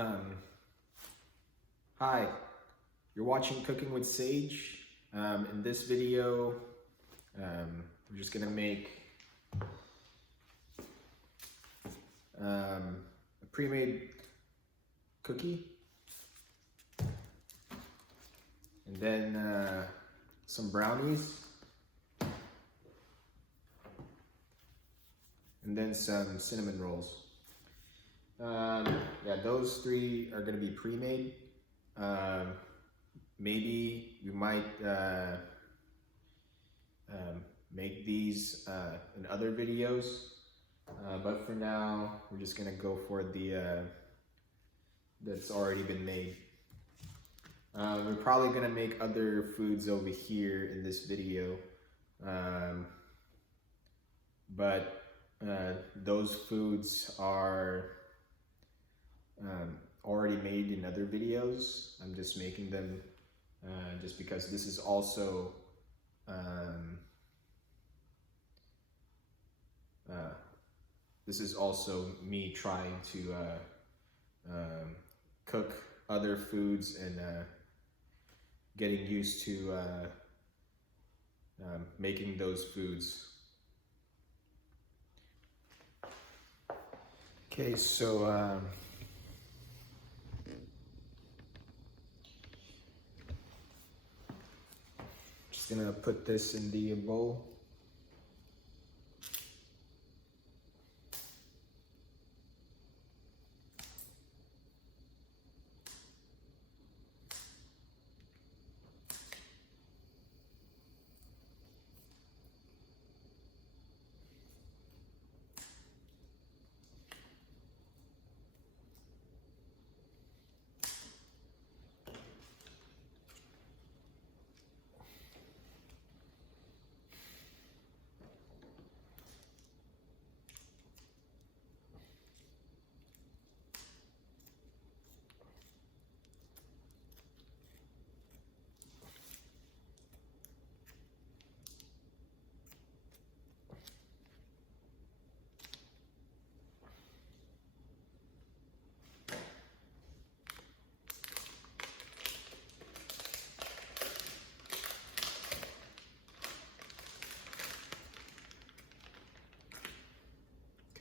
Um, Hi, you're watching Cooking with Sage. In this video, we're just gonna make a pre-made cookie, and then some brownies, and then some cinnamon rolls. Yeah, those three are gonna be pre-made. Maybe we might make these in other videos, but for now we're just gonna go for the that's already been made. We're probably gonna make other foods over here in this video, but those foods are already made in other videos. I'm just making them just because this is also me trying to cook other foods and getting used to making those foods. Okay, so just gonna put this in the bowl.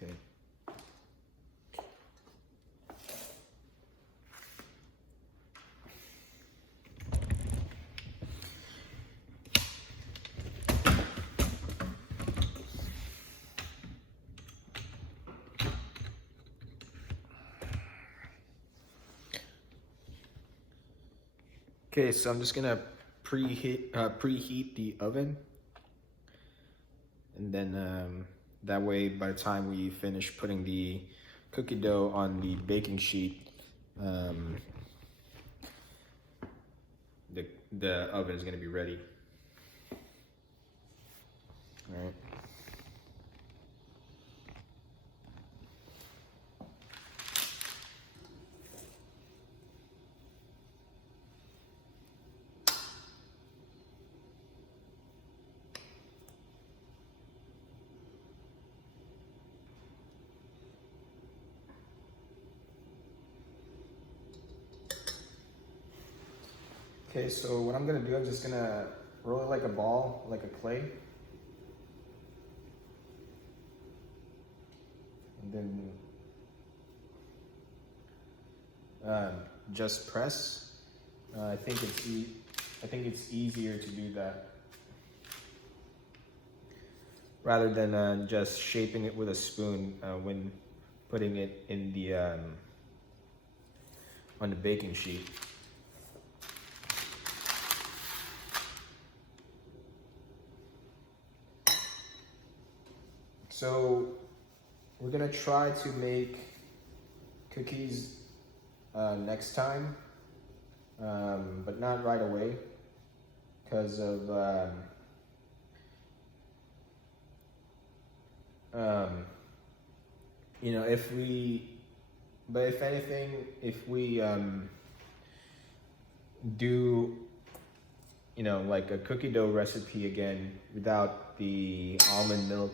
Okay. Okay, so I'm just gonna preheat the oven, and then that way, by the time we finish putting the cookie dough on the baking sheet, the oven is gonna be ready. All right. Okay, so what I'm gonna do, I'm just gonna roll it like a ball, like a clay. And then just press. I think it's easier to do that rather than just shaping it with a spoon when putting it in the on the baking sheet. So we're gonna try to make cookies next time, but not right away because of you know, if anything, if we do, you know, like a cookie dough recipe again without the almond milk,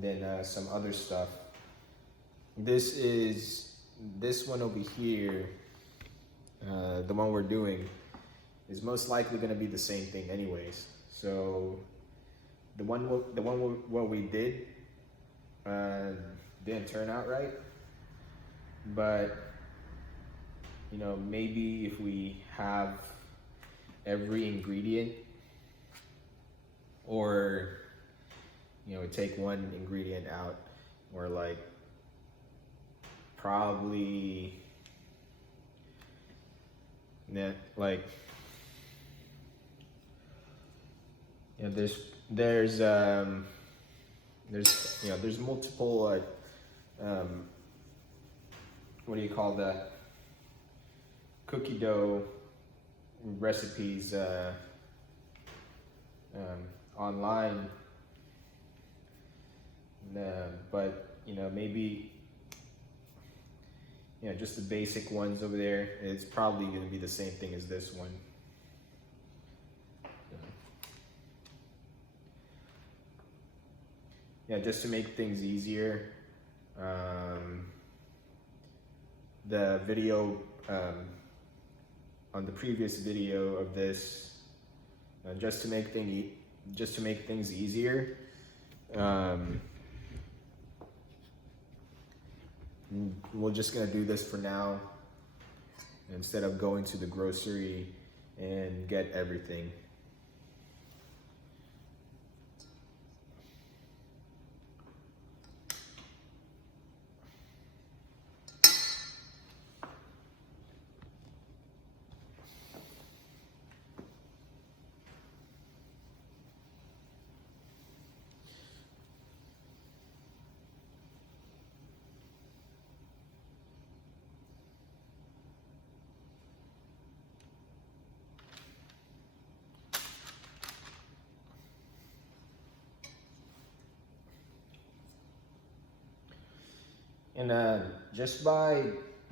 then some other stuff. This is this one over here, the one we're doing, is most likely going to be the same thing anyways. So the one what we did didn't turn out right, but you know, maybe if we have every ingredient, or you know, take one ingredient out, or like probably like, you know, there's you know, there's multiple what do you call that, cookie dough recipes online, but you know, maybe, you know, just the basic ones over there, it's probably going to be the same thing as this one. Yeah, just to make things easier, the video, on the previous video of this, just to make things easier, we're just gonna do this for now, instead of going to the grocery and get everything. And just by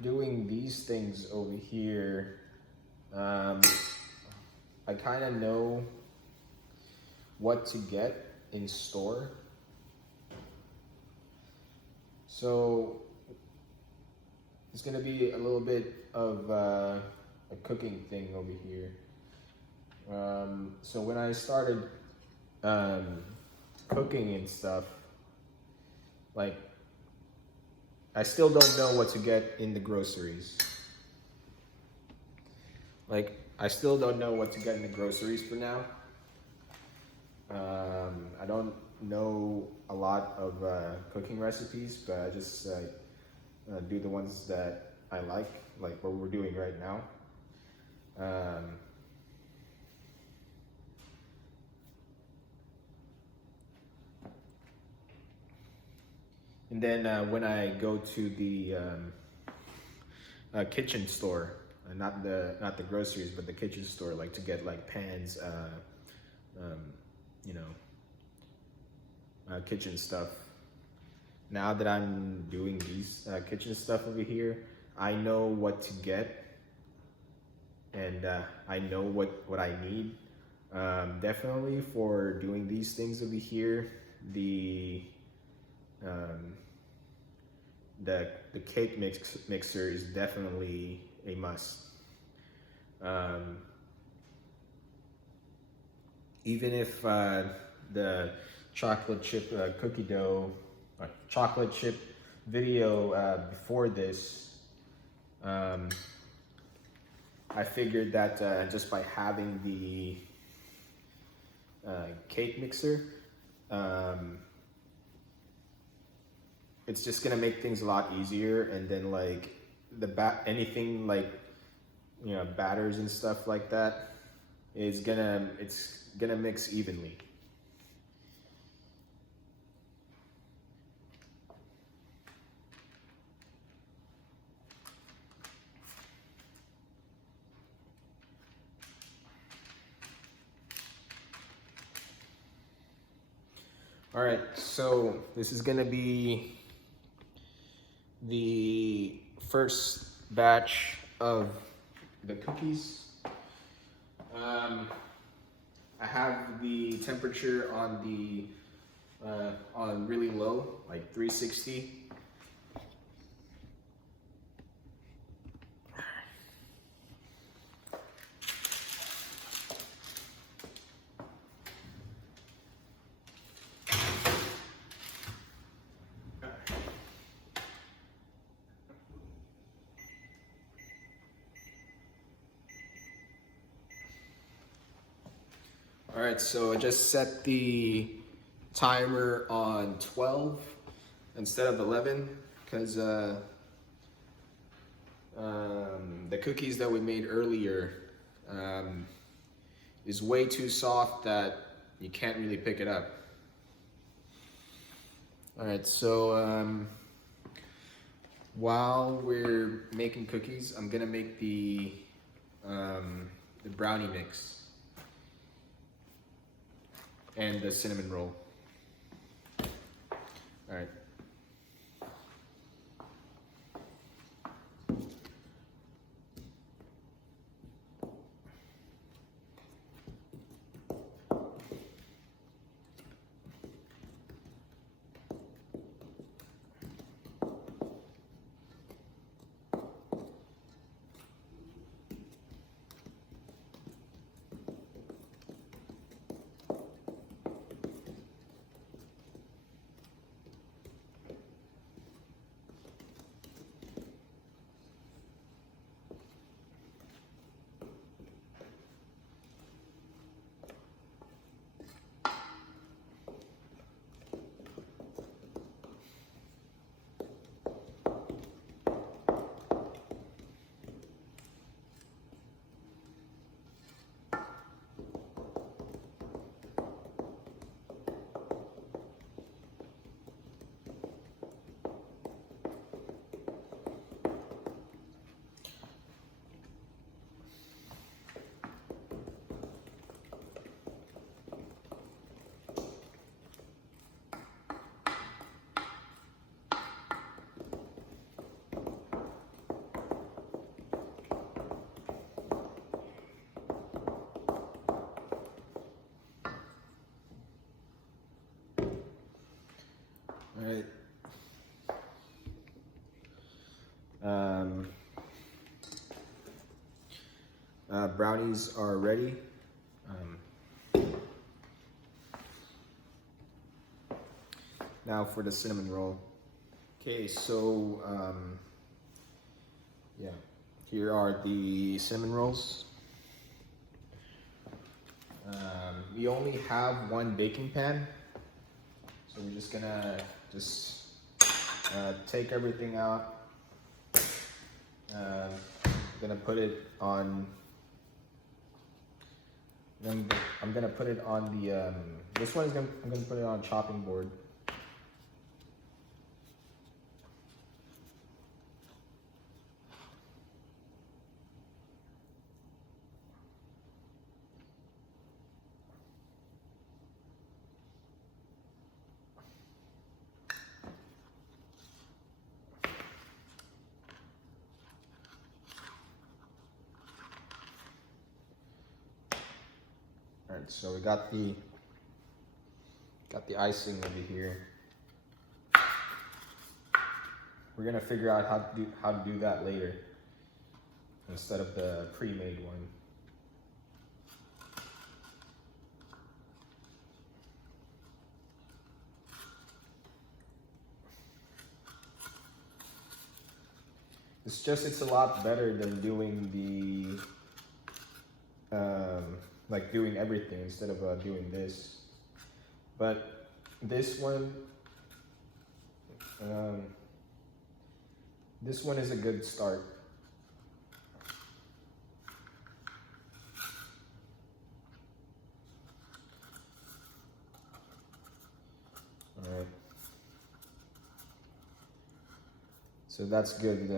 doing these things over here, I kind of know what to get in store. So it's gonna be a little bit of a cooking thing over here. So when I started cooking and stuff, like, I still don't know what to get in the groceries. Like, I still don't know what to get in the groceries for now. I don't know a lot of cooking recipes, but I just do the ones that I like what we're doing right now. And then when I go to the kitchen store, not the groceries, but the kitchen store, like to get like pans, you know, kitchen stuff. Now that I'm doing these kitchen stuff over here, I know what to get, and I know what I need. Definitely for doing these things over here, the cake mixer is definitely a must. Even if the chocolate chip cookie dough, chocolate chip video before this, I figured that just by having the cake mixer, it's just gonna make things a lot easier. And then like anything like, you know, batters and stuff like that, it's gonna mix evenly. All right, so this is gonna be the first batch of the cookies. I have the temperature on really low, like 360. Alright, so I just set the timer on 12 instead of 11 because the cookies that we made earlier is way too soft that you can't really pick it up. Alright, so while we're making cookies, I'm gonna make the brownie mix and the cinnamon roll. Alright. Alright. Brownies are ready. Now for the cinnamon roll. Okay, so yeah, here are the cinnamon rolls. We only have one baking pan, so we're just gonna take everything out. Gonna put it on. I'm gonna put it on the. This one is I'm gonna put it on a chopping board. Alright, so we got the icing over here. We're gonna figure out how to do that later instead of the pre-made one. It's a lot better than doing the like doing everything instead of doing this. But this one is a good start. All right. So that's good.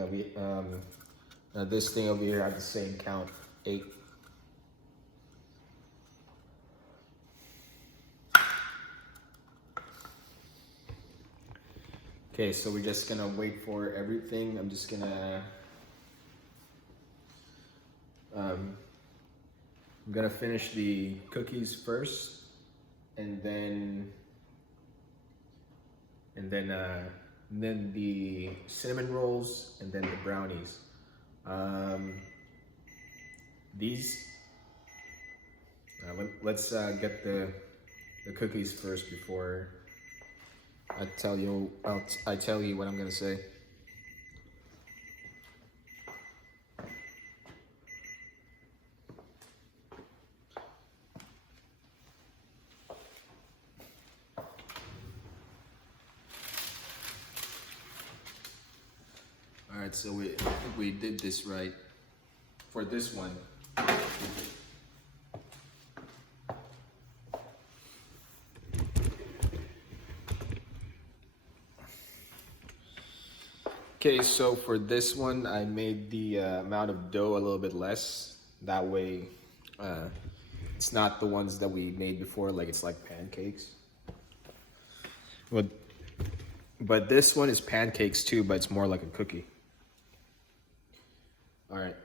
This thing over here had the same count, 8. Okay, so we're just gonna wait for everything. I'm just gonna I'm gonna finish the cookies first, and then the cinnamon rolls, and then the brownies. Let's get the cookies first before I tell you what I'm gonna say. All right, so I think we did this right for this one. Okay, so for this one, I made the amount of dough a little bit less. That way, it's not the ones that we made before, like it's like pancakes. But this one is pancakes too, but it's more like a cookie. All right.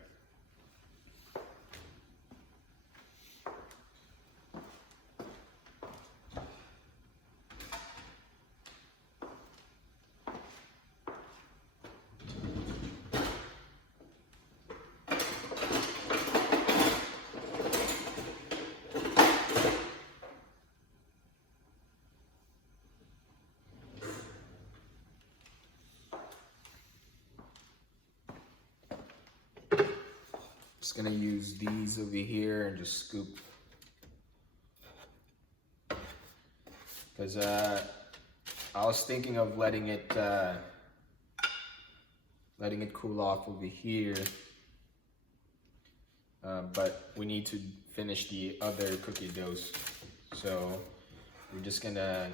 Just gonna use these over here and just scoop. Because I was thinking of letting it cool off over here. But we need to finish the other cookie doughs. So we're just gonna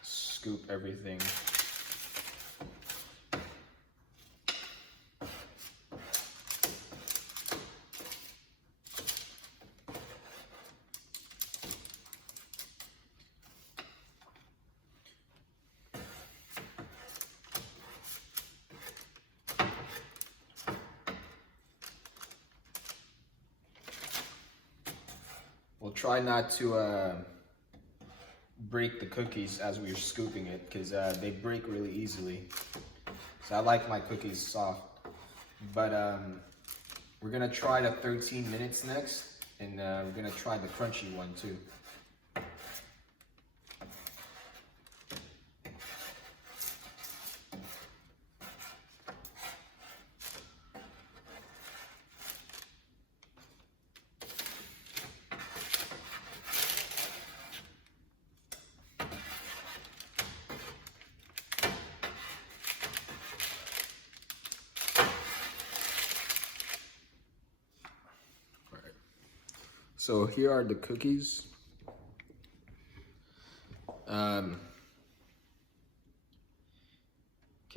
scoop everything. We'll try not to break the cookies as we're scooping it, because they break really easily. So I like my cookies soft. But we're gonna try the 13 minutes next, and we're gonna try the crunchy one too. So here are the cookies. Okay,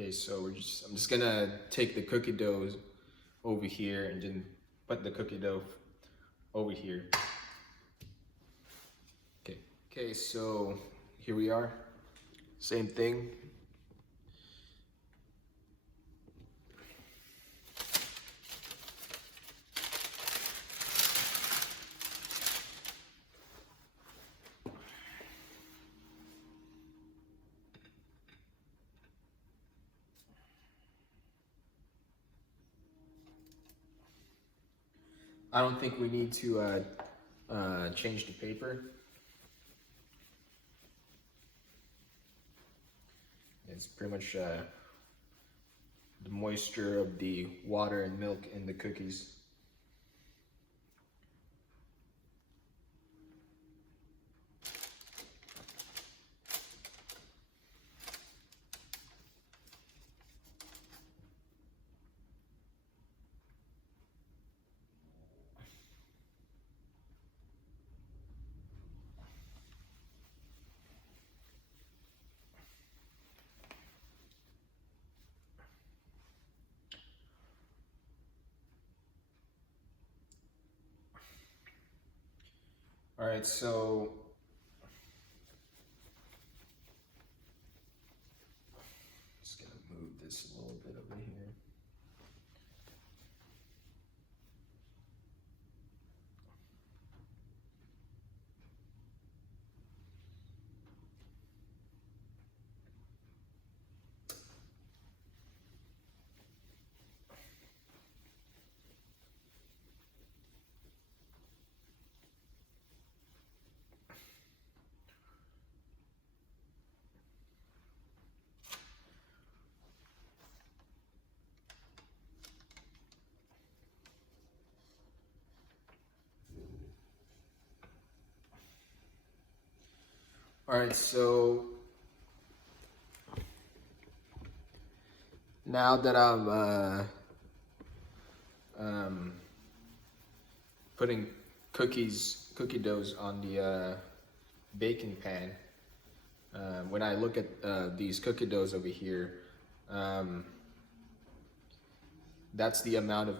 so I'm just gonna take the cookie dough over here and then put the cookie dough over here. Okay, so here we are. Same thing. I don't think we need to change the paper. It's pretty much the moisture of the water and milk in the cookies. All right, so just gonna move this a little bit over here. All right, so now that I'm putting cookie doughs on the baking pan, when I look at these cookie doughs over here, that's the amount of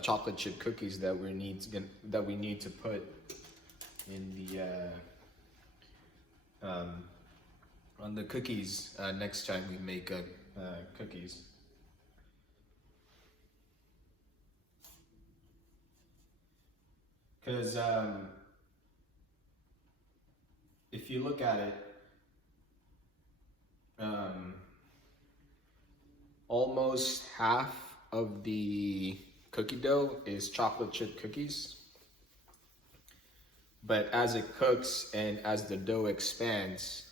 chocolate chip cookies that we need to put in the on the cookies next time we make cookies. Because if you look at it, almost half of the cookie dough is chocolate chip cookies. But as it cooks and as the dough expands,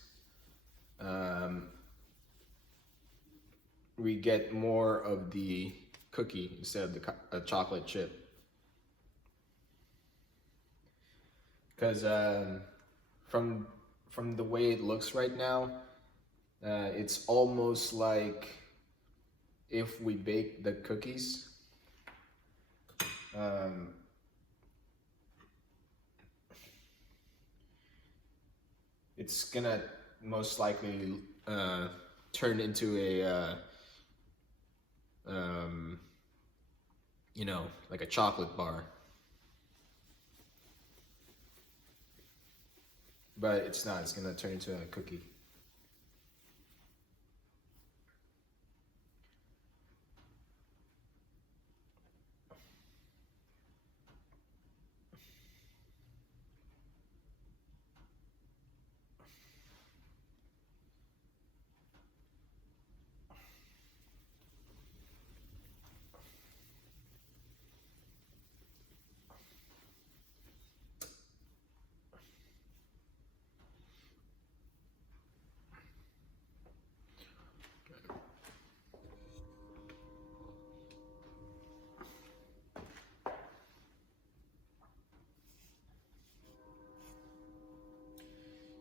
we get more of the cookie instead of the chocolate chip. Because from the way it looks right now, it's almost like if we bake the cookies, it's gonna most likely turn into a you know, like a chocolate bar. But it's not, it's gonna turn into a cookie.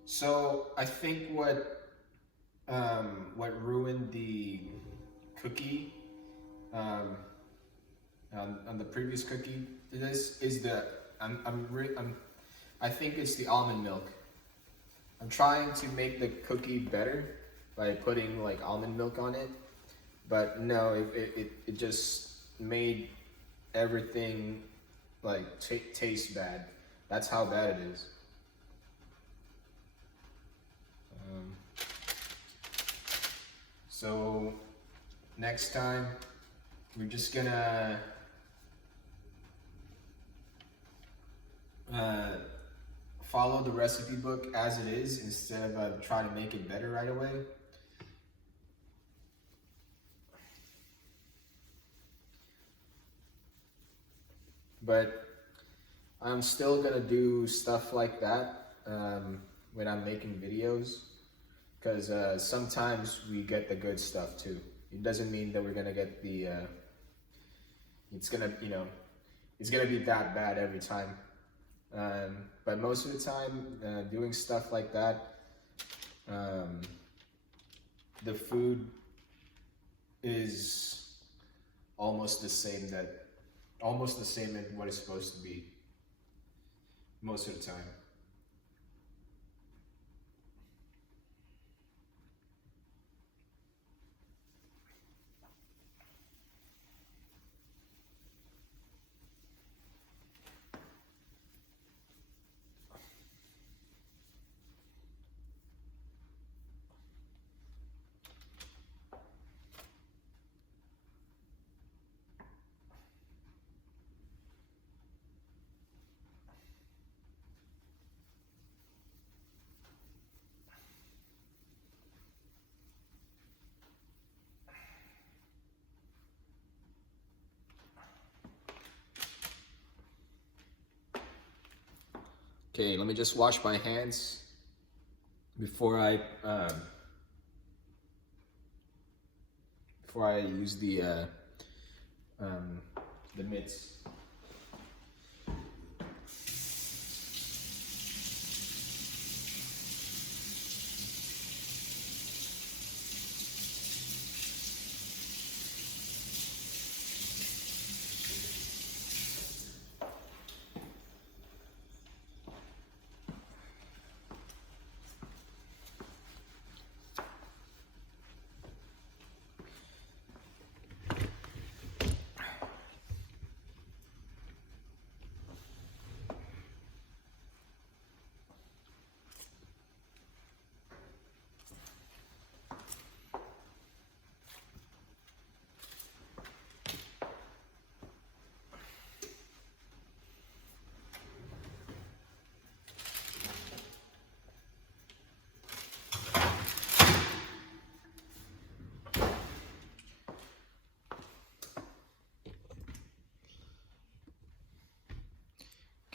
So I think what ruined the cookie on the previous cookie is I think it's the almond milk. I'm trying to make the cookie better by putting like almond milk on it, but no, it just made everything like taste bad. That's how bad it is. So next time we're just gonna follow the recipe book as it is instead of trying to make it better right away. But I'm still gonna do stuff like that when I'm making videos, because sometimes we get the good stuff too. It doesn't mean that we're gonna get the it's gonna be that bad every time. But most of the time, doing stuff like that, the food is almost the same as what it's supposed to be most of the time. Okay, let me just wash my hands before I use the mitts.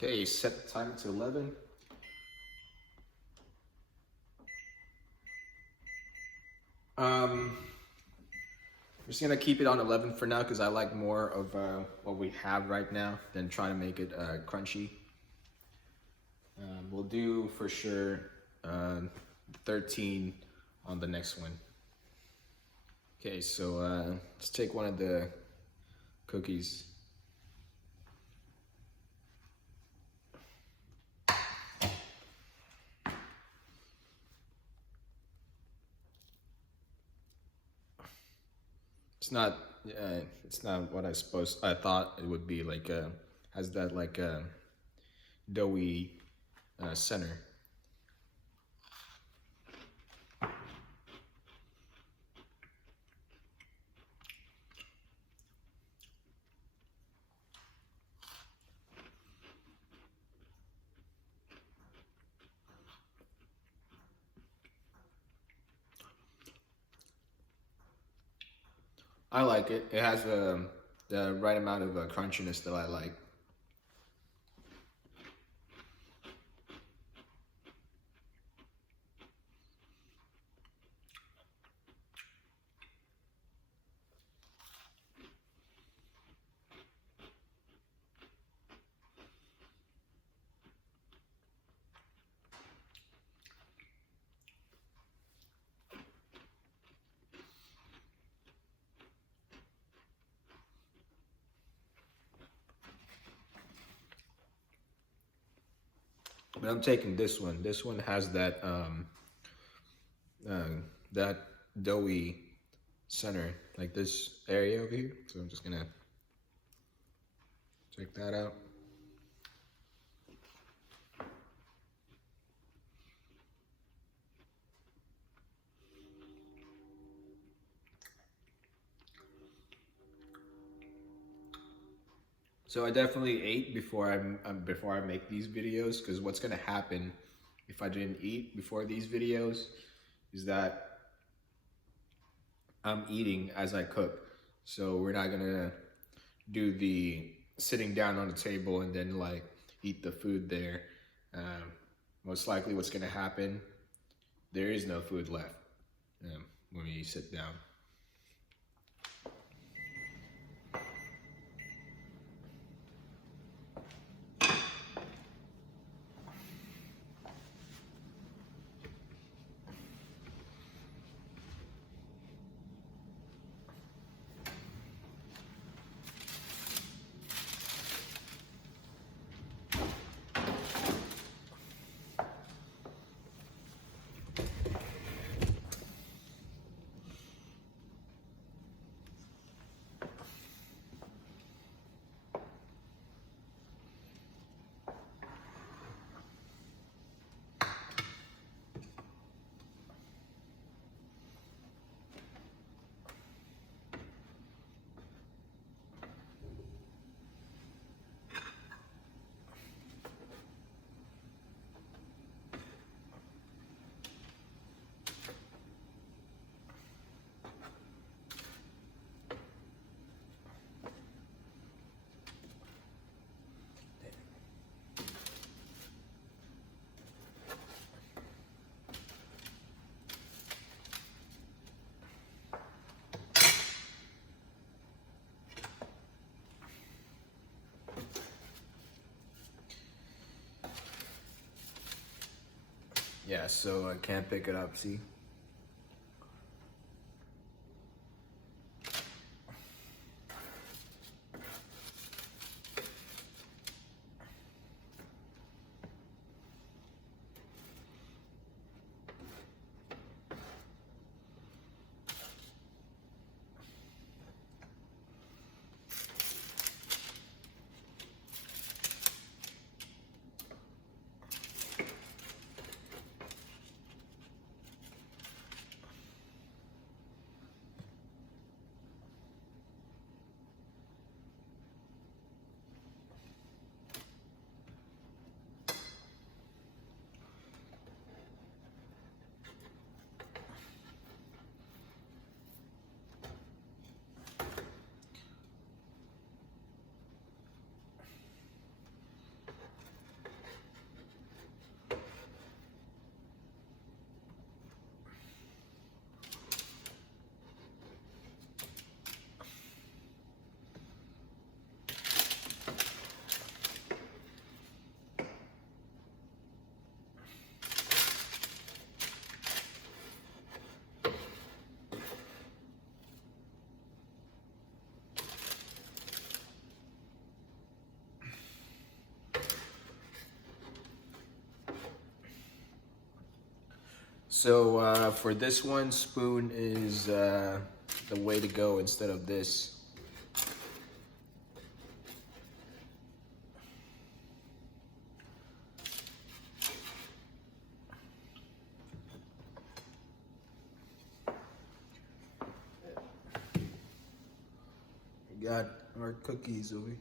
Okay, set the timer to 11. I'm just gonna keep it on 11 for now because I like more of what we have right now than trying to make it crunchy. We'll do for sure 13 on the next one. Okay, so let's take one of the cookies. It's not what I thought it would be. Like has that like doughy center. I like it. It has the right amount of crunchiness that I like. But I'm taking this one. This one has that that doughy center, like this area over here. So I'm just gonna check that out. So I definitely ate before I make these videos, because what's gonna happen if I didn't eat before these videos is that I'm eating as I cook. So we're not gonna do the sitting down on the table and then like eat the food there. Most likely what's gonna happen, there is no food left when you sit down. Yeah, so I can't pick it up, see? So for this one, spoon is the way to go instead of this. We got our cookies over here.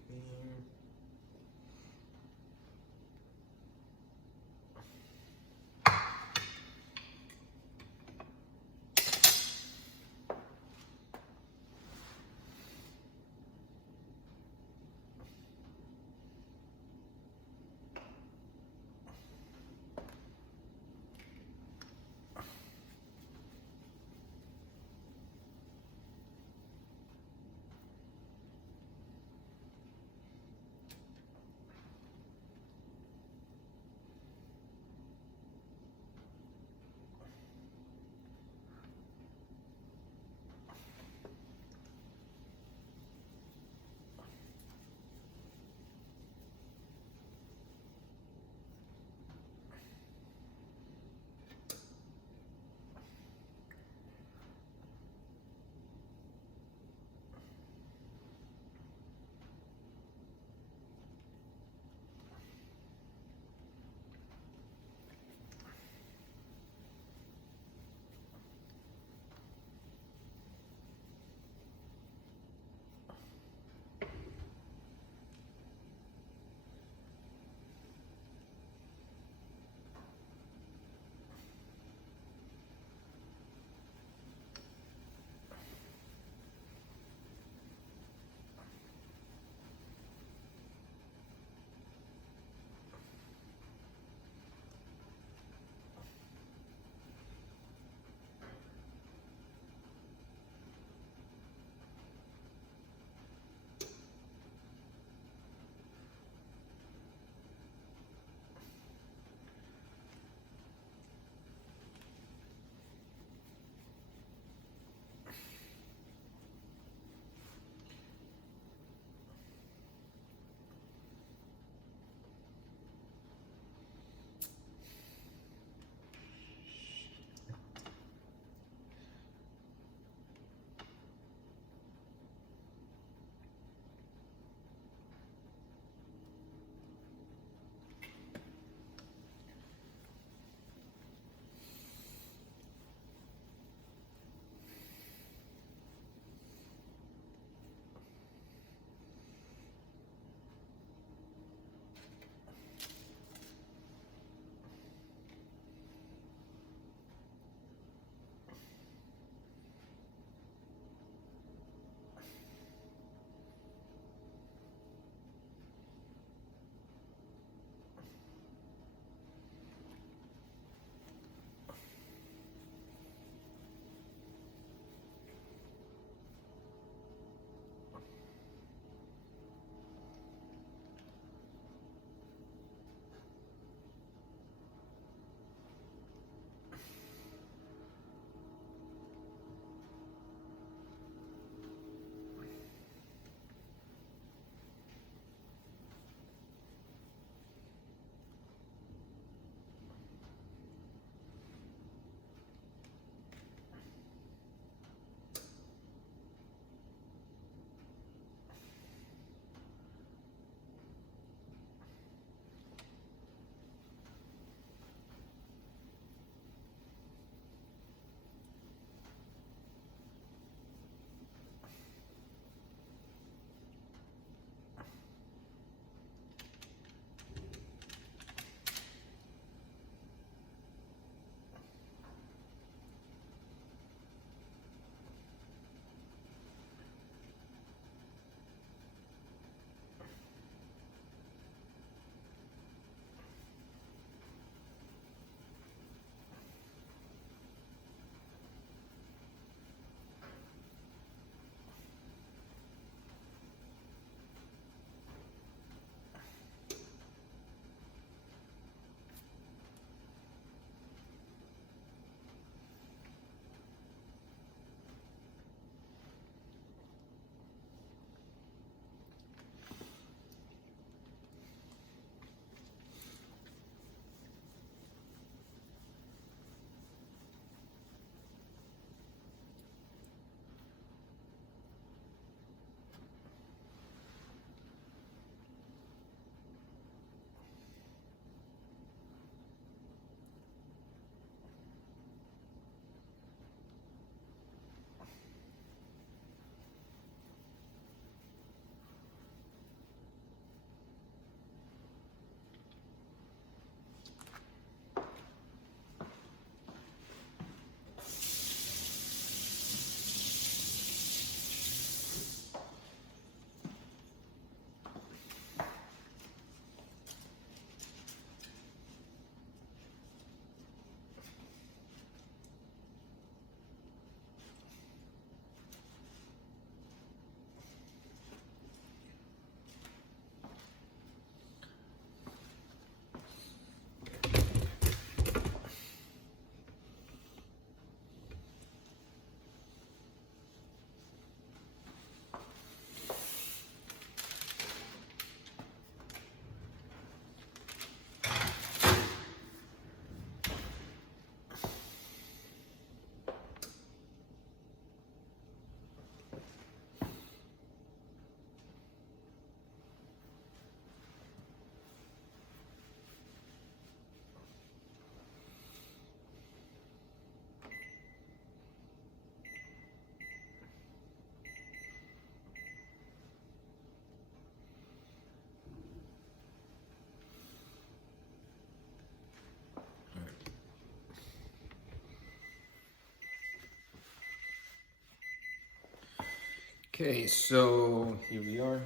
Okay, so here we are.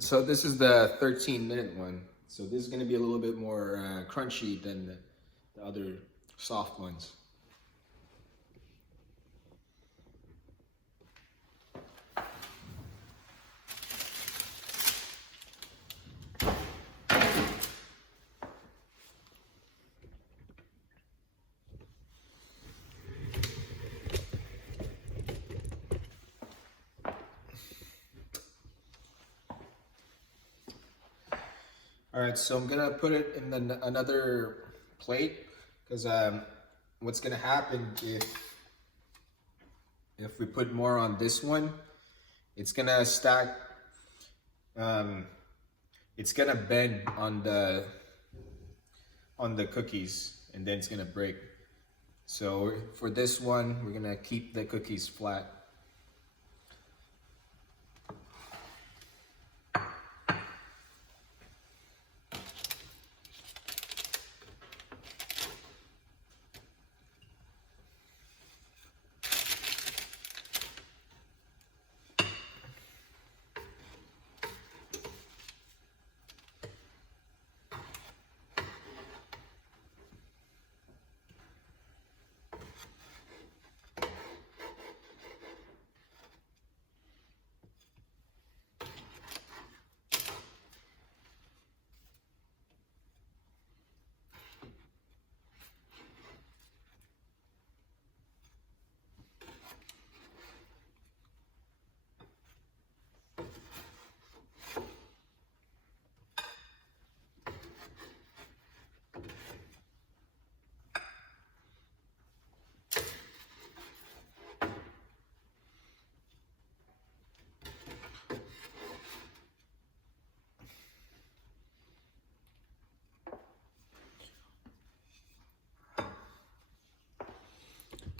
So this is the 13-minute one. So this is going to be a little bit more crunchy than the other soft ones. All right, so I'm gonna put it in another plate because what's gonna happen if we put more on this one, it's gonna stack. It's gonna bend on the cookies, and then it's gonna break. So for this one, we're gonna keep the cookies flat.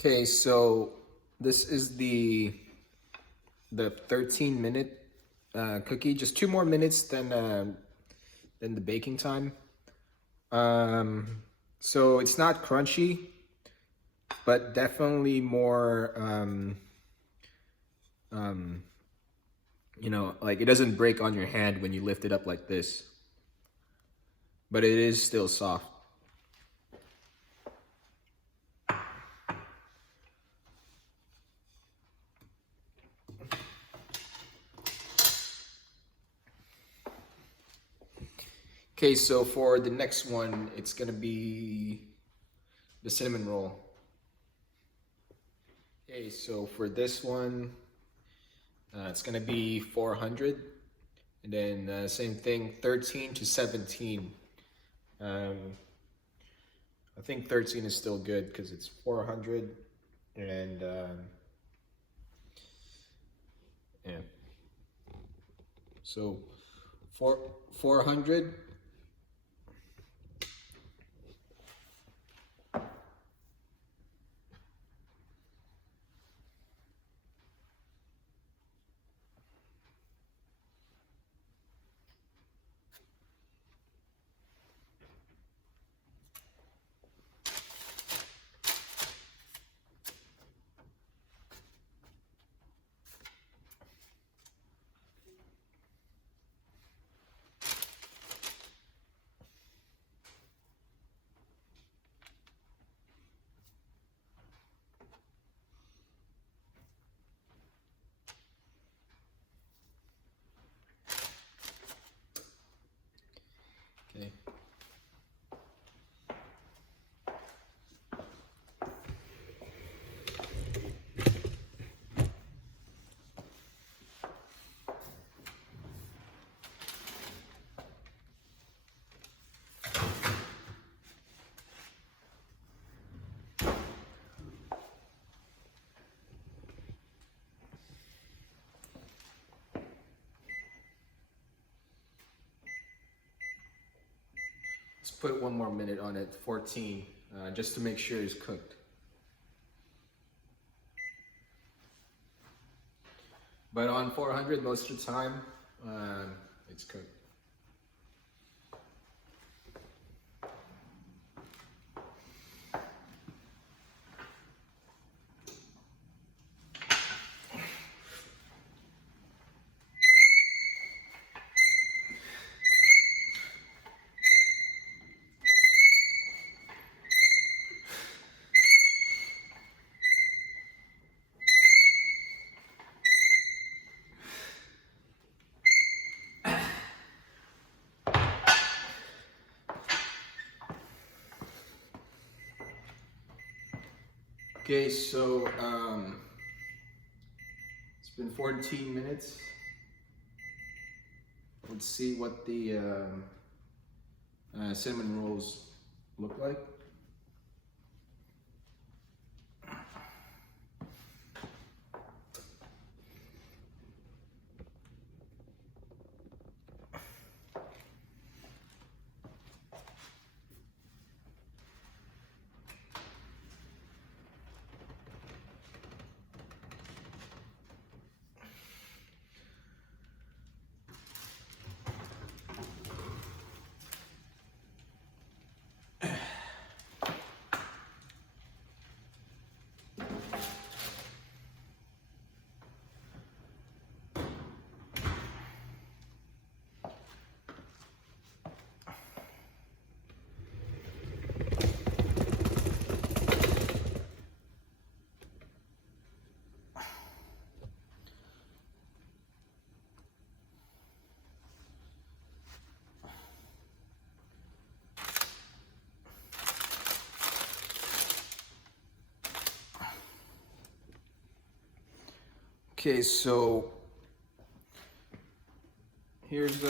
Okay, so this is the 13-minute cookie. Just 2 more minutes than the baking time. So it's not crunchy, but definitely more. You know, like it doesn't break on your hand when you lift it up like this, but it is still soft. Okay, so for the next one, it's gonna be the cinnamon roll. Okay, so for this one, it's gonna be 400, and then same thing, 13 to 17. I think 13 is still good because it's 400, and yeah. So 400. Okay. Let's put 1 more minute on it, 14, just to make sure it's cooked. But on 400, most of the time, it's cooked. Okay, so it's been 14 minutes. Let's see what the cinnamon rolls look like. Okay, so here's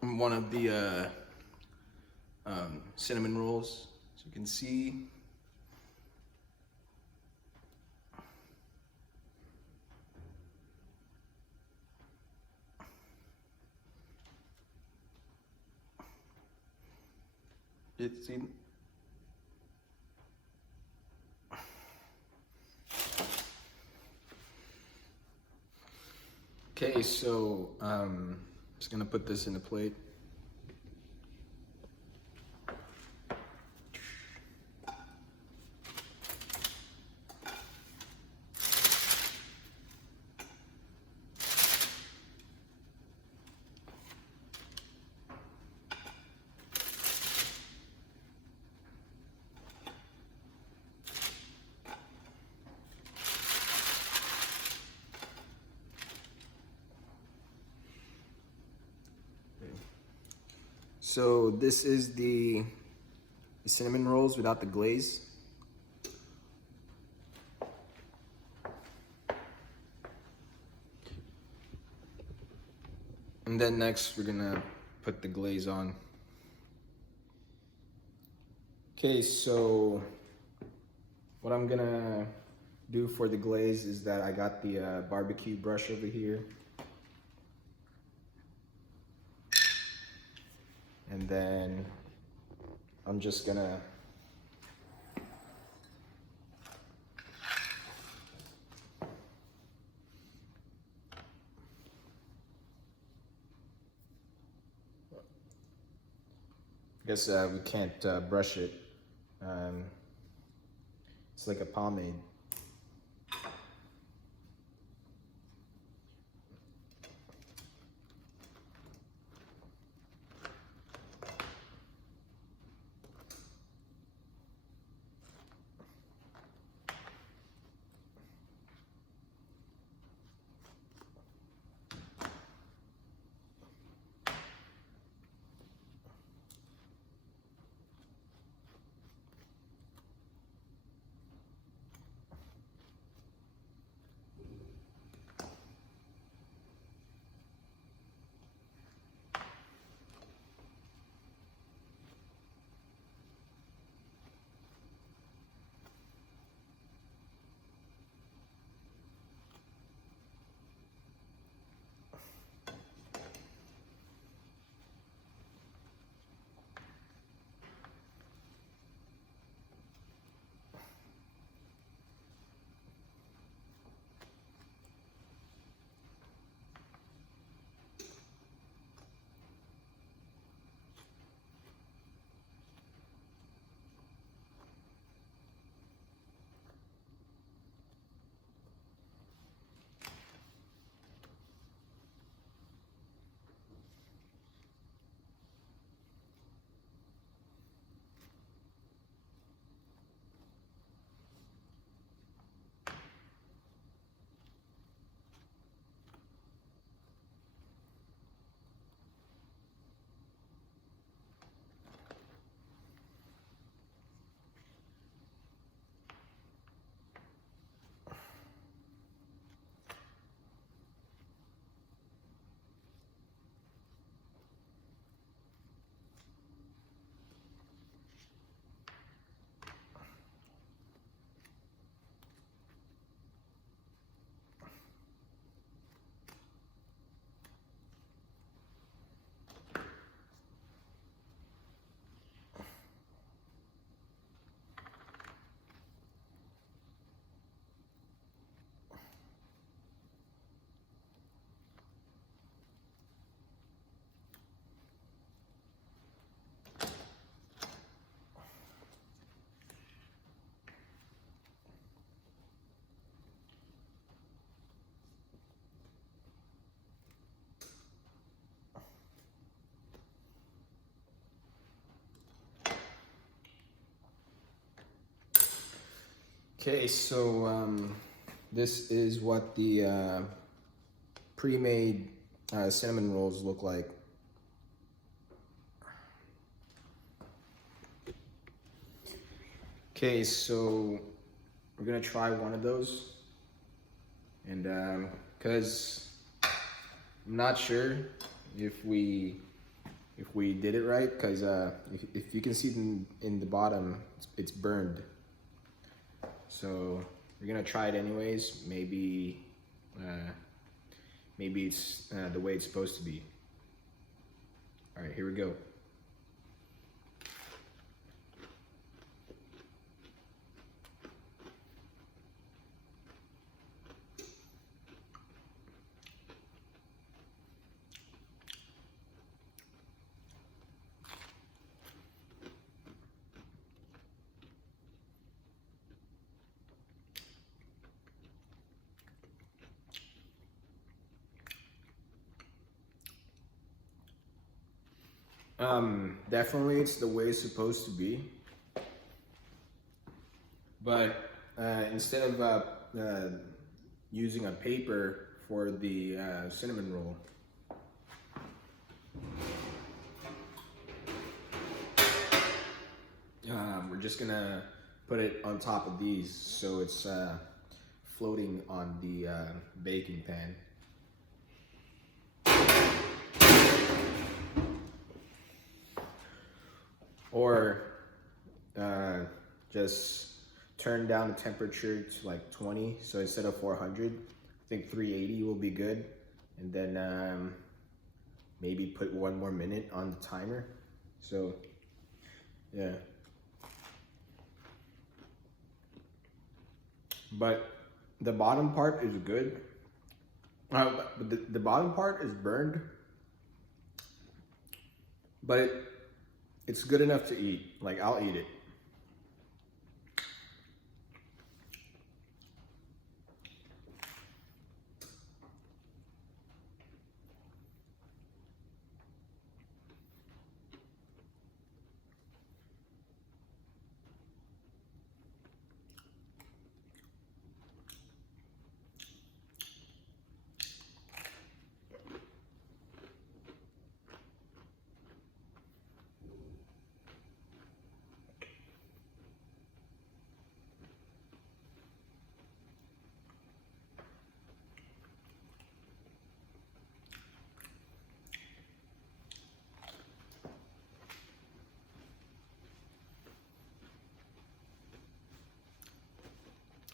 one of the cinnamon rolls, as you can see. It's in. Okay, so just gonna put this in a plate. So this is the cinnamon rolls without the glaze. And then next we're gonna put the glaze on. Okay, so what I'm gonna do for the glaze is that I got the barbecue brush over here. And then I'm just gonna I guess we can't brush it. It's like a pomade. Okay, so this is what the pre-made cinnamon rolls look like. Okay, so we're gonna try one of those, and because I'm not sure if we did it right, because if you can see in the bottom, it's burned. So we're gonna try it anyways. Maybe it's the way it's supposed to be. All right, here we go. Definitely it's the way it's supposed to be. But instead of using a paper for the cinnamon roll, we're just gonna put it on top of these so it's floating on the baking pan. Or just turn down the temperature to like 20. So instead of 400, I think 380 will be good. And then maybe put 1 more minute on the timer. So yeah. But the bottom part is good. But the bottom part is burned. But it's good enough to eat. Like, I'll eat it.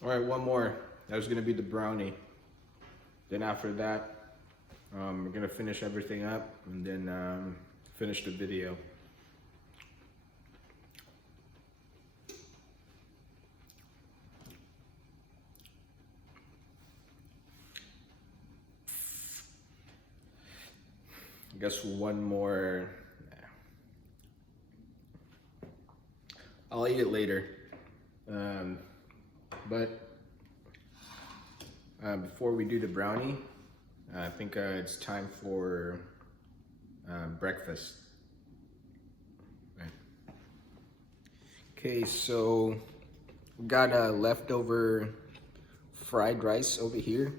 All right, one more. That was gonna be the brownie. Then after that, we're gonna finish everything up and then finish the video. I guess one more. I'll eat it later. But before we do the brownie, I think it's time for breakfast. Right. Okay, so we got leftover fried rice over here.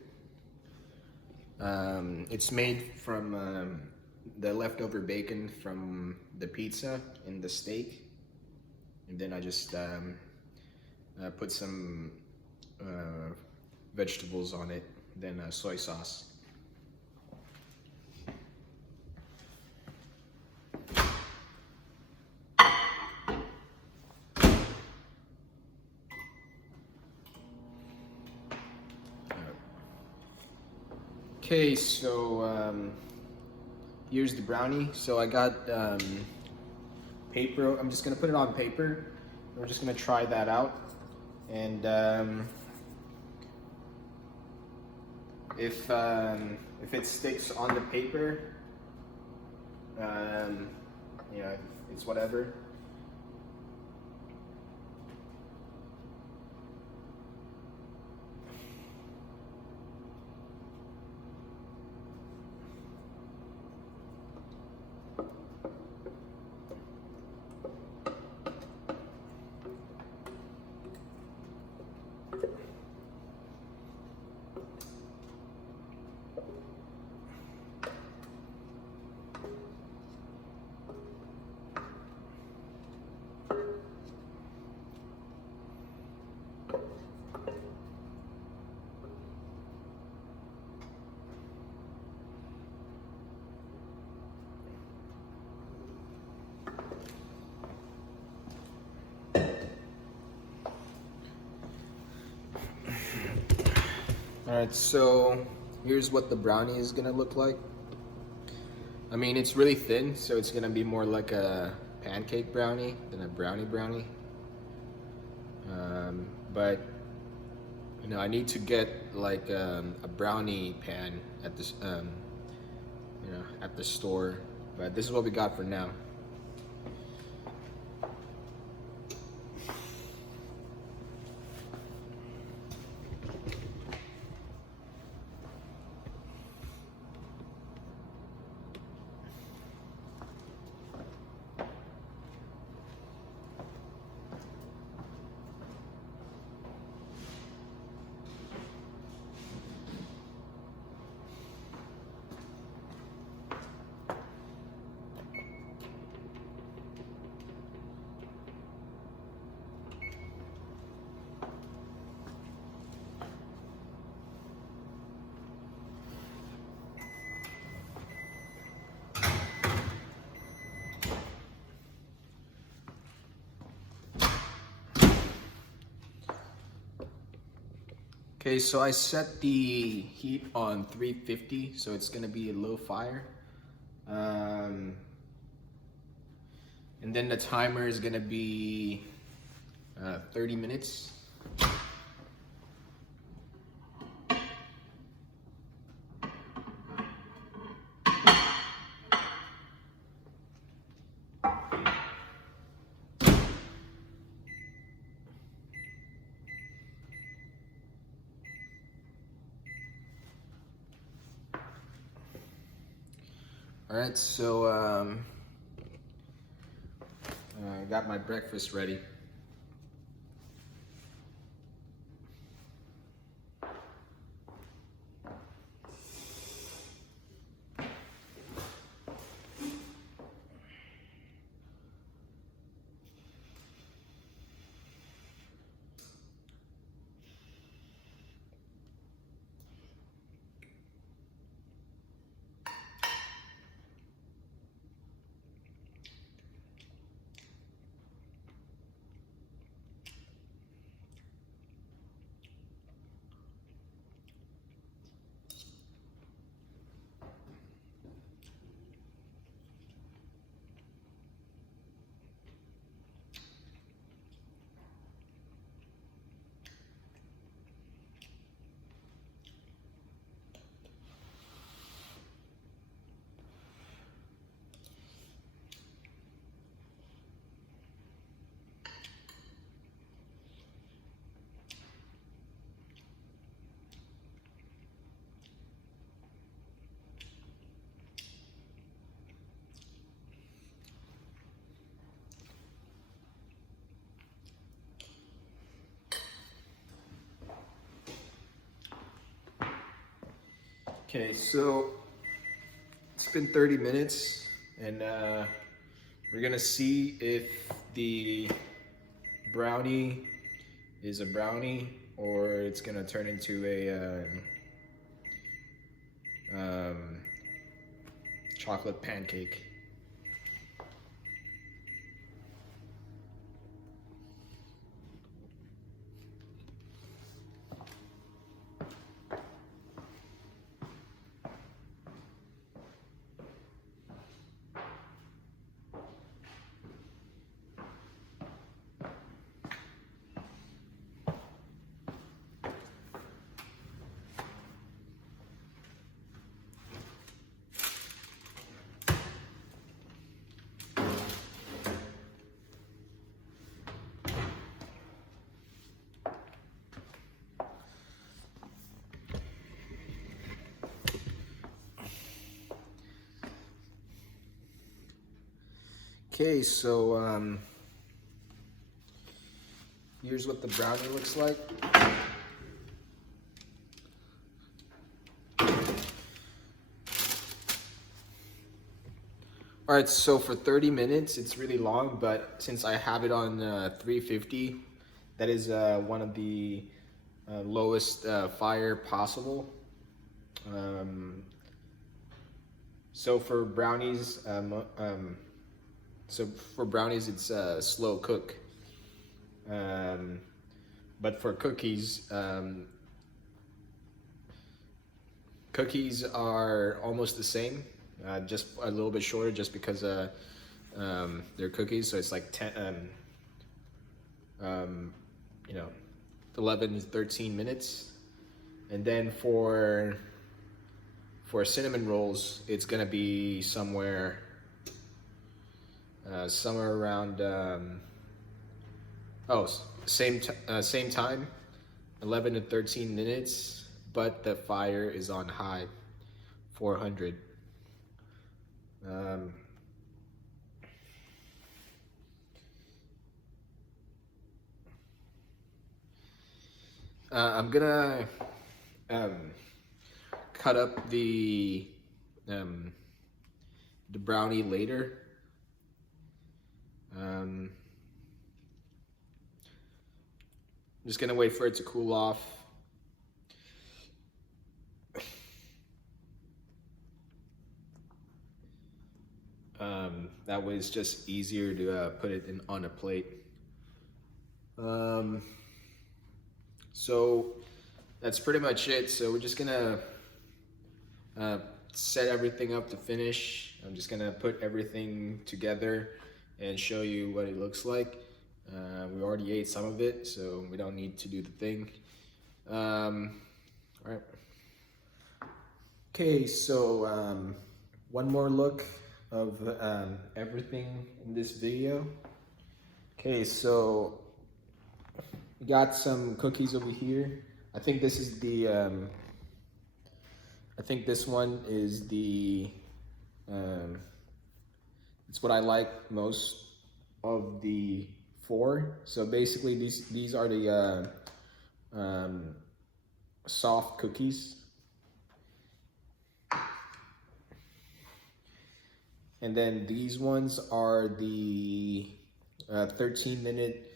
It's made from the leftover bacon from the pizza and the steak. And then I just put some vegetables on it, then soy sauce. Okay, so here's the brownie. So I got paper. I'm just gonna put it on paper. We're just gonna try that out, and if it sticks on the paper, you know, it's whatever. Alright, so here's what the brownie is gonna look like. I mean, it's really thin, so it's gonna be more like a pancake brownie than a brownie. But you know, I need to get like a brownie pan at this, you know, at the store. But this is what we got for now. Okay, so I set the heat on 350, so it's gonna be a low fire. And then the timer is gonna be 30 minutes. All right, so I got my breakfast ready. Okay, so it's been 30 minutes and we're gonna see if the brownie is a brownie or it's gonna turn into a chocolate pancake. Okay, so here's what the brownie looks like. All right, so for 30 minutes, it's really long, but since I have it on 350, that is one of the lowest fire possible. So for brownies, it's a slow cook. But for cookies, Cookies are almost the same, just a little bit shorter, just because they're cookies. So it's like 10, you know, 11 to 13 minutes. And then for cinnamon rolls, it's gonna be somewhere around same time, 11 to 13 minutes, but the fire is on high, 400. I'm gonna cut up the brownie later. I'm just gonna wait for it to cool off. That way it's just easier to put it on a plate. So that's pretty much it. So we're just gonna set everything up to finish. I'm just gonna put everything together and show you what it looks like. We already ate some of it, so we don't need to do the thing. All right. Okay, so one more look of everything in this video. Okay, so we got some cookies over here. I think this is the I think this one is the it's what I like most of the 4. So basically these are the soft cookies. And then these ones are the 13-minute,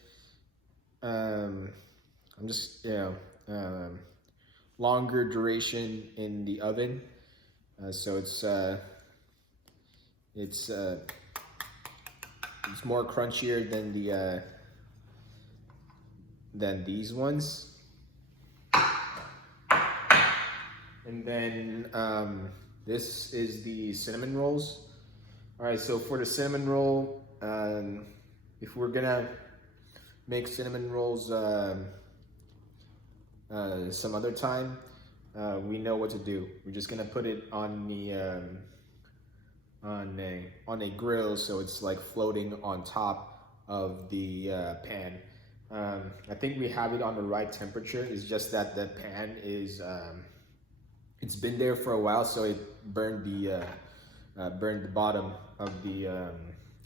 longer duration in the oven. So it's more crunchier than the than these ones. And then this is the cinnamon rolls. All right, so for the cinnamon roll, if we're gonna make cinnamon rolls some other time, we know what to do. We're just gonna put it on the on a grill, so it's like floating on top of the pan. I think we have it on the right temperature. It's just that the pan is it's been there for a while, so it burned the bottom of the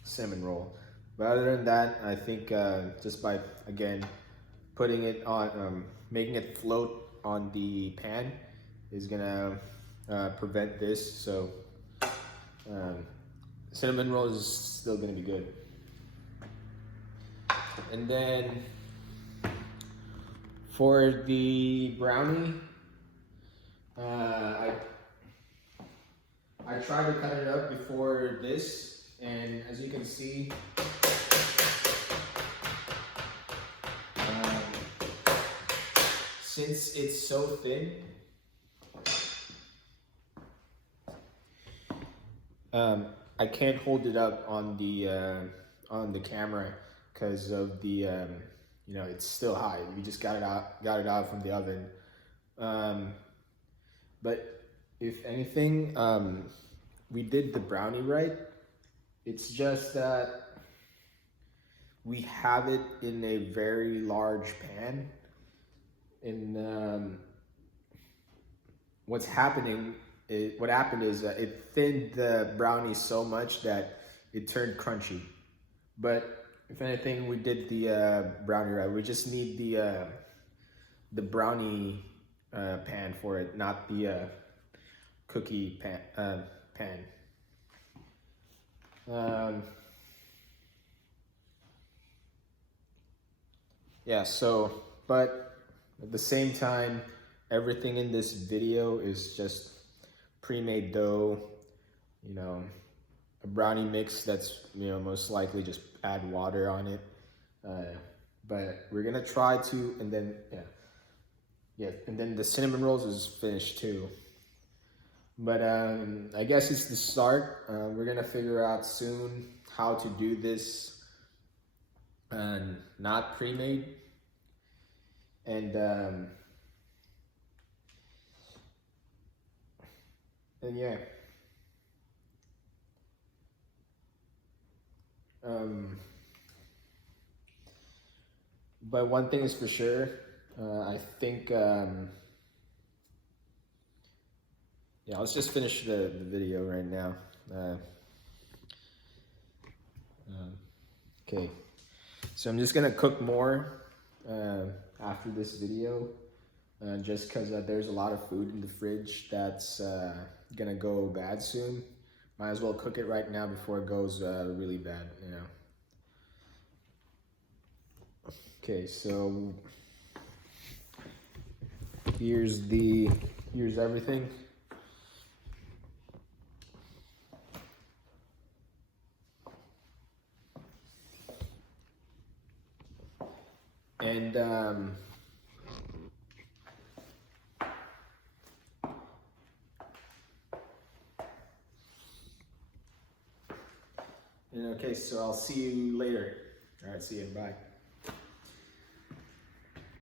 cinnamon roll. But other than that, I think just by, again, putting it on, making it float on the pan is gonna prevent this. So cinnamon roll is still gonna be good. And then for the brownie, I tried to cut it up before this, and as you can see, since it's so thin, I can't hold it up on the camera because of the you know, it's still high. We just got it out from the oven. But if anything, we did the brownie right. It's just that we have it in a very large pan. And what happened is it thinned the brownie so much that it turned crunchy. But if anything, we did the brownie right. We just need the brownie pan for it, not the cookie pan. Yeah, so, but at the same time, everything in this video is just pre-made dough, you know, a brownie mix that's, you know, most likely just add water on it. But we're gonna try to, and then, and then the cinnamon rolls is finished too. But I guess it's the start. We're gonna figure out soon how to do this not pre-made. And yeah. But one thing is for sure, I think, yeah, let's just finish the video right now. Okay, so I'm just gonna cook more after this video, just because there's a lot of food in the fridge that's gonna go bad soon. Might as well cook it right now before it goes really bad, you know. Okay, so here's everything. And okay, so I'll see you later. All right, see you, bye.